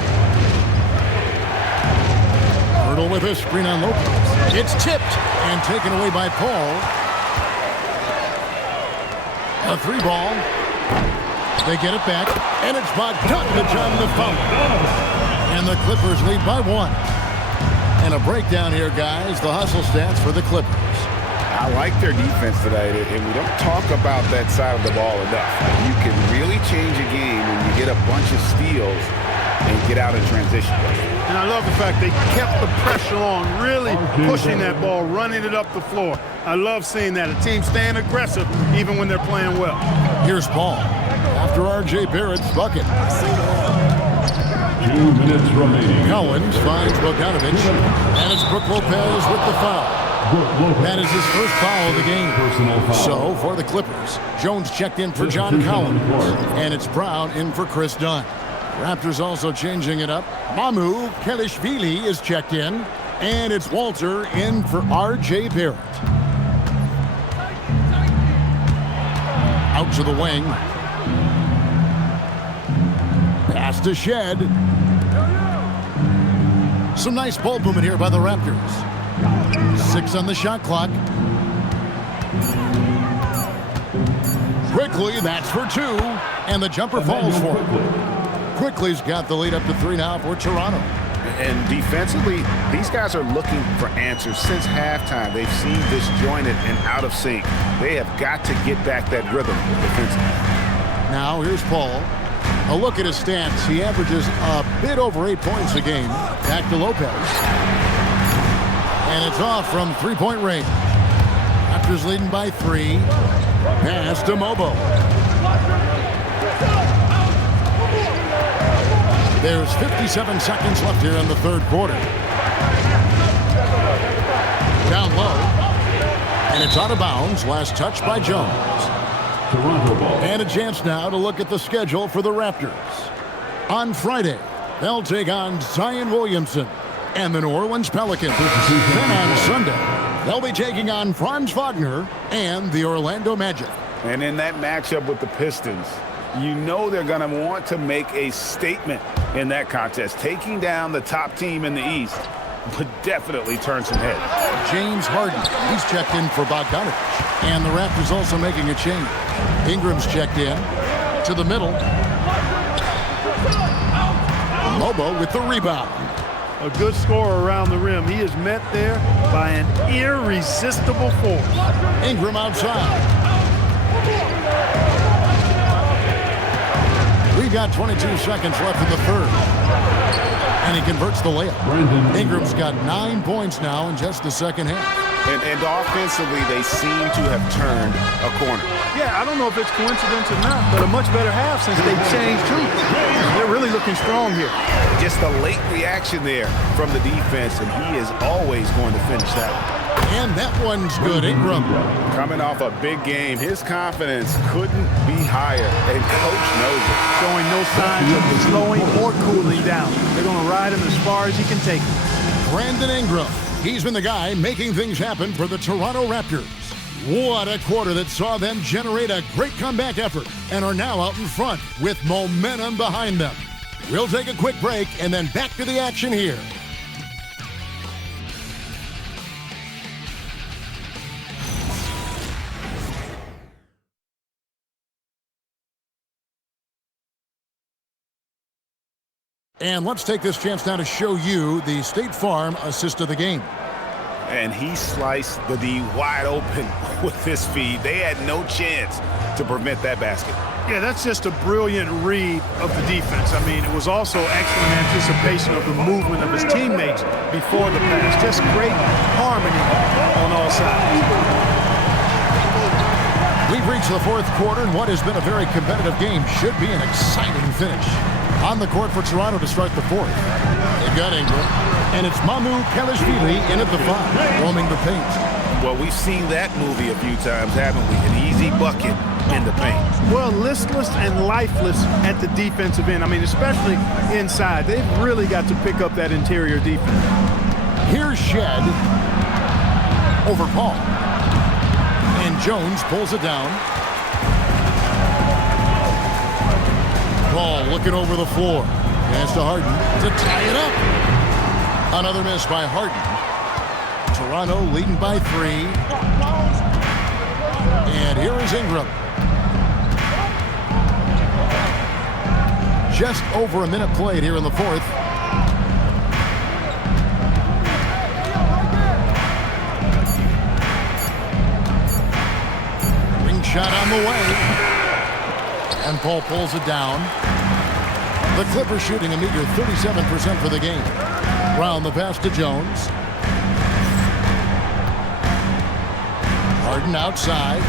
Pirtle with a screen on Lopez. It's tipped and taken away by Paul. A 3-ball. They get it back, and it's Bogdanovich on the foul. And the Clippers lead by 1. And a breakdown here, guys. The hustle stats for the Clippers. I like their defense today, and we don't talk about that side of the ball enough. You can really change a game when you get a bunch of steals and get out in transition. And I love the fact they kept the pressure on, really pushing that ball, running it up the floor. I love seeing that. A team staying aggressive even when they're playing well. Here's Paul after R.J. Barrett's bucket. 2 minutes remaining. Collins finds Bogdanovich, and it's Brook Lopez with the foul. That is his first foul of the game. So, for the Clippers, Jones checked in for John Collins, and it's Brown in for Chris Dunn. Raptors also changing it up. Mamu Kelishvili is checked in, and it's Walter in for R.J. Barrett. Out to the wing. Pass to Shed. Some nice ball movement here by the Raptors. 6 on the shot clock. Quickly, that's for 2. And the jumper falls for him. Quickly's got the lead up to 3 now for Toronto. And defensively, these guys are looking for answers since halftime. They've seen disjointed and out of sync. They have got to get back that rhythm defensively. Now here's Paul. A look at his stats. He averages a bit over 8 points a game. Back to Lopez. And it's off from 3-point range. Raptors leading by 3. Pass to Mobo. There's 57 seconds left here in the third quarter. Down low. And it's out of bounds. Last touch by Jones. And a chance now to look at the schedule for the Raptors. On Friday, they'll take on Zion Williamson and the New Orleans Pelicans. Then on Sunday, they'll be taking on Franz Wagner and the Orlando Magic. And in that matchup with the Pistons, you know they're going to want to make a statement in that contest. Taking down the top team in the East would definitely turn some heads. James Harden, he's checked in for Bogdanovich. And the Raptors also making a change. Ingram's checked in to the middle. Mobo with the rebound. A good scorer around the rim. He is met there by an irresistible force. Ingram outside. We've got 22 seconds left in the third. And he converts the layup. Ingram's got 9 points now in just the second half. And offensively, they seem to have turned a corner. Yeah, I don't know if it's coincidence or not, but a much better half since they've changed too. They're really looking strong here. Just a late reaction there from the defense, and he is always going to finish that one. And that one's good. Ingram. Coming off a big game, his confidence couldn't be higher, and Coach knows it. Showing no signs of slowing or cooling down. They're going to ride him as far as he can take him. Brandon Ingram. He's been the guy making things happen for the Toronto Raptors. What a quarter that saw them generate a great comeback effort and are now out in front with momentum behind them. We'll take a quick break and then back to the action here. And let's take this chance now to show you the State Farm assist of the game. and he sliced the D wide open with his feed. They had no chance to prevent that basket. Yeah, that's just a brilliant read of the defense. I mean, it was also excellent anticipation of the movement of his teammates before the pass. Just great harmony on all sides. We've reached the fourth quarter, and what has been a very competitive game should be an exciting finish. On the court for Toronto to start the fourth. They've got Ingram, and it's Mamu Kelishvili in at the 5, roaming the paint. Well, we've seen that movie a few times, haven't we? An easy bucket in the paint. Well, listless and lifeless at the defensive end. I mean, especially inside. They've really got to pick up that interior defense. Here's Shed over Paul. And Jones pulls it down. Paul looking over the floor. Pass to Harden to tie it up. Another miss by Harden. Toronto leading by 3. And here is Ingram. Just over a minute played here in the fourth. Ring shot on the way. And Paul pulls it down. The Clippers shooting a meager 37% for the game. Brown the pass to Jones. Harden outside.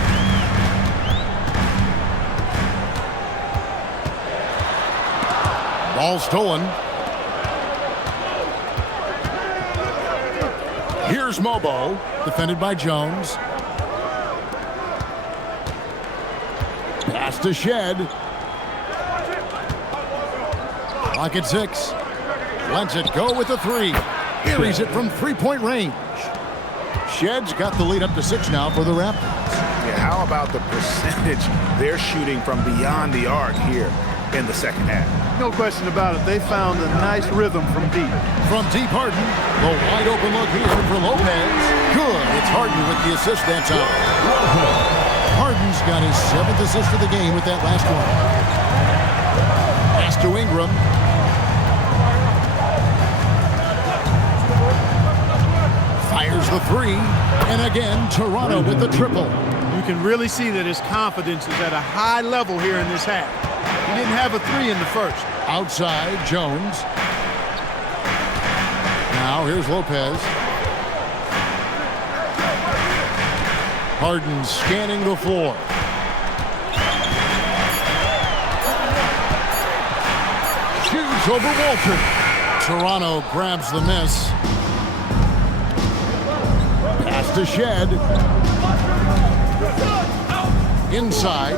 Ball stolen. Here's Mobo, defended by Jones. Pass to Shed. Clock at 6. Lets it go with the 3. Carries it from 3-point range. Shed's got the lead up to 6 now for the Raptors. Yeah, how about the percentage they're shooting from beyond the arc here in the second half? No question about it. They found a nice rhythm from deep. From deep, Harden. The wide open look here for Lopez. Good. It's Harden with the assist that time. Harden's got his 7th assist of the game with that last one. Pass to Ingram. Fires the 3. And again, Toronto with the triple. You can really see that his confidence is at a high level here in this half. He didn't have a 3 in the first. Outside, Jones. Now here's Lopez. Harden scanning the floor. Shoots over Walton. Toronto grabs the miss. Pass to Shed. Inside,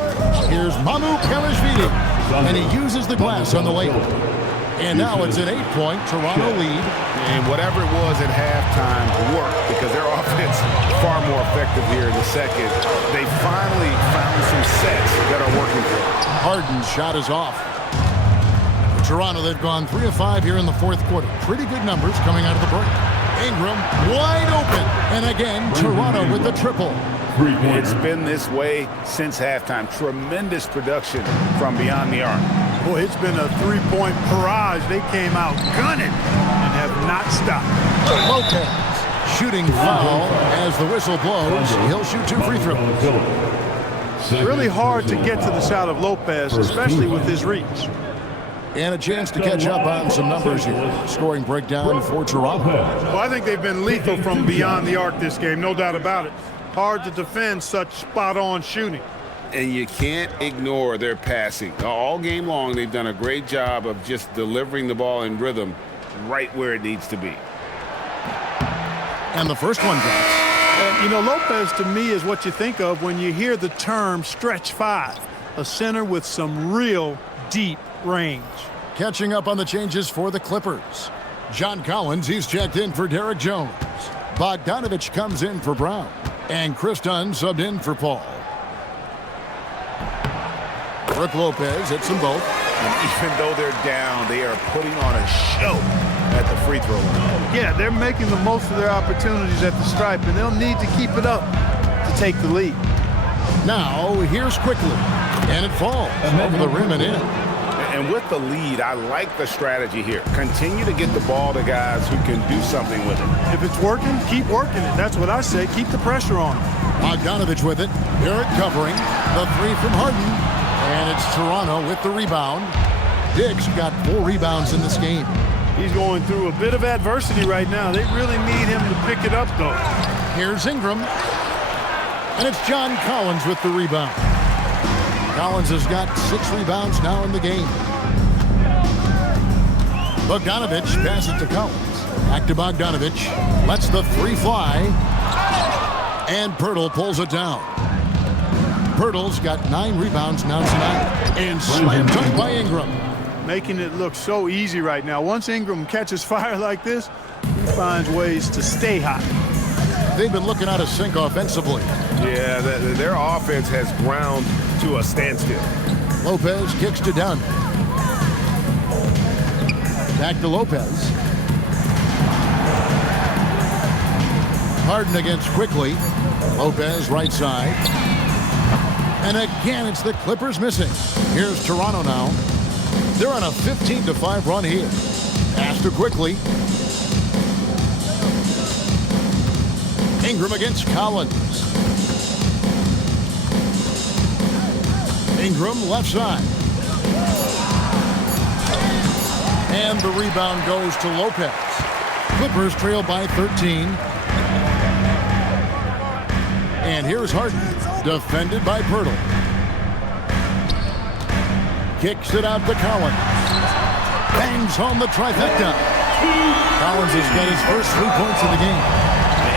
here's Mamu Kelishvili. And he uses the glass on the layup. And now it's an 8-point Toronto lead. And whatever it was at halftime worked because their offense far more effective here in the second. They finally found some sets that are working for them. Harden's shot is off. For Toronto, they've gone 3 of 5 here in the fourth quarter. Pretty good numbers coming out of the break. Ingram wide open. And again, Toronto with the triple. It's been this way since halftime. Tremendous production from beyond the arc. Boy, it's been a 3-point barrage. They came out gunning and have not stopped. Lopez shooting foul as the whistle blows. He'll shoot 2 free throws. Really hard to get to the shot of Lopez, especially with his reach. And a chance to catch up on some numbers here. Scoring breakdown for Toronto. Well, I think they've been lethal from beyond the arc this game, no doubt about it. Hard to defend such spot-on shooting. And you can't ignore their passing. All game long, they've done a great job of just delivering the ball in rhythm right where it needs to be. And the first one drops. And, you know, Lopez, to me, is what you think of when you hear the term stretch 5. A center with some real deep range. Catching up on the changes for the Clippers. John Collins, he's checked in for Derek Jones. Bogdanovich comes in for Brown. And Chris Dunn subbed in for Paul. Brook Lopez hits them both. And even though they're down, they are putting on a show at the free throw line. Yeah, they're making the most of their opportunities at the stripe, and they'll need to keep it up to take the lead. Now, here's Quickly. And it falls over the rim and in. And with the lead, I like the strategy here. Continue to get the ball to guys who can do something with it. If it's working, keep working it. That's what I say. Keep the pressure on him. Bogdanovich with it. Barrett covering. The three from Harden. And it's Toronto with the rebound. Diggs got 4 rebounds in this game. He's going through a bit of adversity right now. They really need him to pick it up, though. Here's Ingram. And it's John Collins with the rebound. Collins has got 6 rebounds now in the game. Bogdanovich passes to Collins. Back to Bogdanovich. Lets the 3 fly. And Pirtle pulls it down. Pirtle's got 9 rebounds now tonight. And slam dunk by Ingram. Making it look so easy right now. Once Ingram catches fire like this, he finds ways to stay hot. They've been looking out of sync offensively. Yeah, their offense has ground to a standstill. Lopez kicks to Dunn. Back to Lopez. Harden against Quickly. Lopez right side. And again, it's the Clippers missing. Here's Toronto now. They're on a 15-5 run here. Pass to Quickly. Ingram against Collins. Ingram left side. And the rebound goes to Lopez. Clippers trail by 13. And here's Harden, defended by Pirtle. Kicks it out to Collins. Bangs home the trifecta. Collins has got his first 3 points of the game.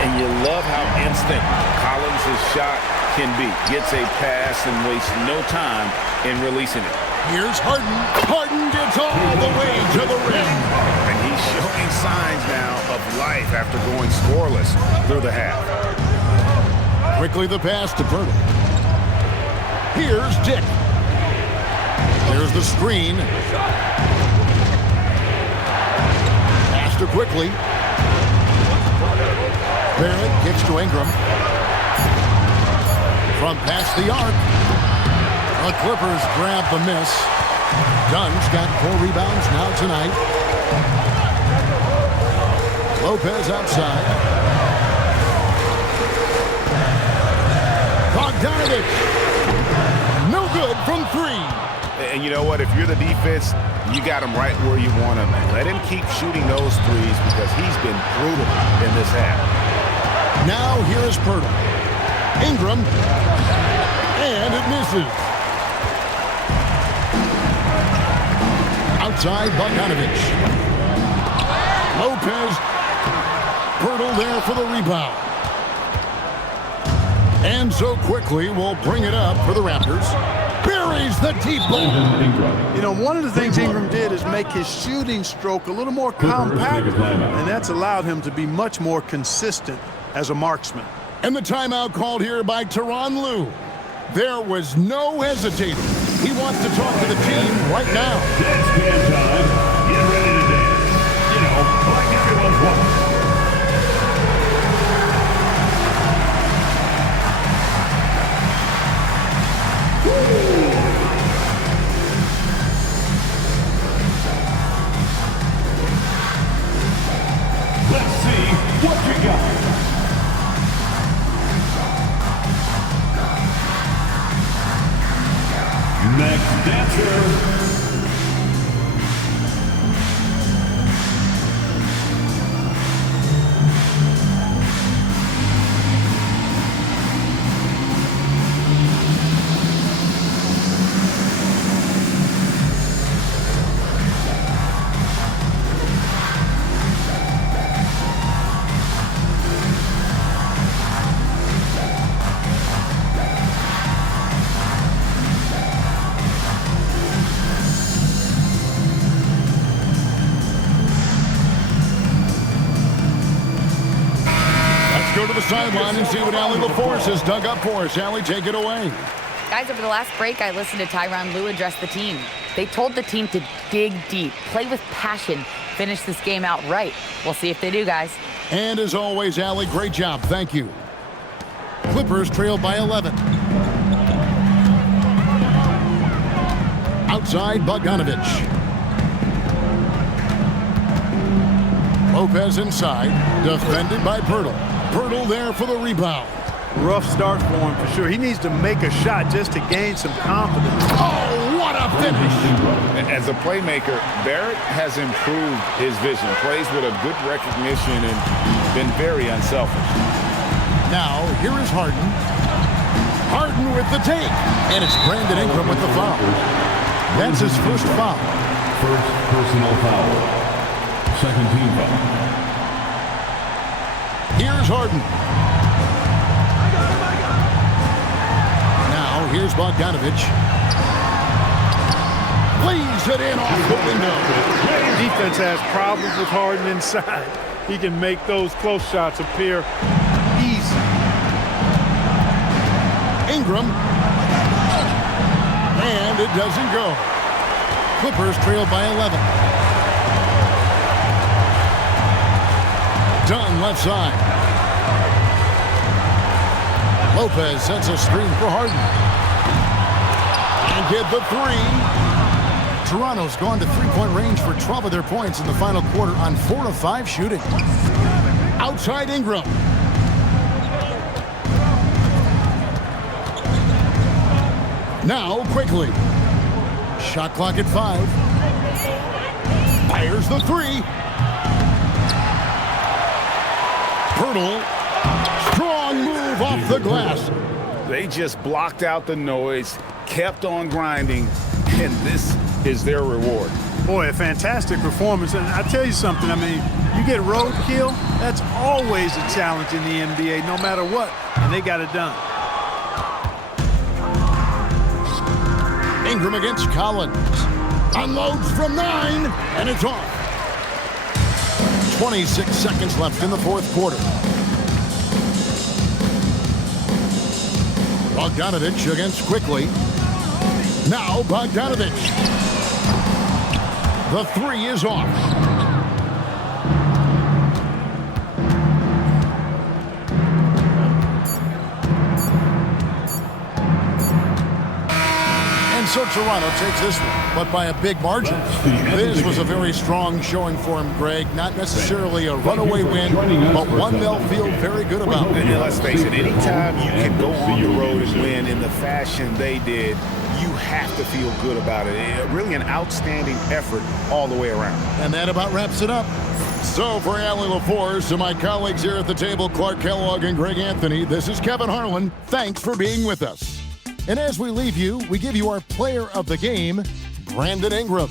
And you love how instant Collins' shot can be. Gets a pass and wastes no time in releasing it. Here's Harden. Harden gets all the way to the rim. And he's showing signs now of life after going scoreless through the half. Quickly the pass to Pirtle. Here's Dick. There's the screen. Pass to Quickly. Barrett kicks to Ingram. From past the arc. The Clippers grab the miss. Dunn's got 4 rebounds now tonight. Lopez outside. Bogdanovich. No good from 3. And you know what? If you're the defense, you got him right where you want him. Let him keep shooting those threes because he's been brutal in this half. Now here is Pirtle. Ingram. And it misses. Outside Bogdanovich. Lopez. Pirtle there for the rebound. And so Quickly will bring it up for the Raptors. Buries the deep ball. You know, one of the things Ingram did is make his shooting stroke a little more compact, and that's allowed him to be much more consistent as a marksman. And the timeout called here by Tyronn Lue. There was no hesitating. He wants to talk to the team right now. Dance band time. Get ready to dance. You know, like everyone's watching. Let's see what you got. Next dancer. Sideline and see what Allie LaForce has dug up for us. Allie, take it away. Guys, over the last break, I listened to Tyronn Lue address the team. They told the team to dig deep, play with passion, finish this game out right. We'll see if they do, guys. And as always, Allie, great job. Thank you. Clippers trail by 11. side, Bogdanovic. Lopez inside, defended by Pirtle. Pirtle there for the rebound. Rough start for him for sure. He needs to make a shot just to gain some confidence. Oh, what a finish! As a playmaker, Barrett has improved his vision. Plays with a good recognition and been very unselfish. Now, here is Harden. Harden with the take. And it's Brandon Ingram with the foul. That's his first foul. First personal foul. Second team foul. Here's Harden. Now, here's Bogdanovic. Lays it in off the window. Defense has problems with Harden inside. He can make those close shots appear easy. Ingram. And it doesn't go. Clippers trailed by 11. Dunn left side. Lopez sets a screen for Harden. And get the three. Toronto's gone to three-point range for 12 of their points in the final quarter on 4 of 5 shooting. Outside Ingram. Now quickly. Shot clock at 5. Fires the three. Pirtle. Strong move off the glass. They just blocked out the noise, kept on grinding, and this is their reward. Boy, a fantastic performance. And I tell you something, I mean, you get roadkill, that's always a challenge in the NBA, no matter what, and they got it done. Ingram against Collins. Unloads from 9, and it's off. 26 seconds left in the fourth quarter. Bogdanovic against Quickly. Now Bogdanovic. The three is off. And so Toronto takes this one, but by a big margin. This was a very strong showing for him, Greg. Not necessarily a runaway win, but one they'll feel very good about. And let's face it, anytime you can go on the road and win in the fashion they did, you have to feel good about it. Really an outstanding effort all the way around. And that about wraps it up. So for Allie LaForce, to my colleagues here at the table, Clark Kellogg and Greg Anthony, this is Kevin Harlan. Thanks for being with us. And as we leave you, we give you our player of the game, Brandon Ingram.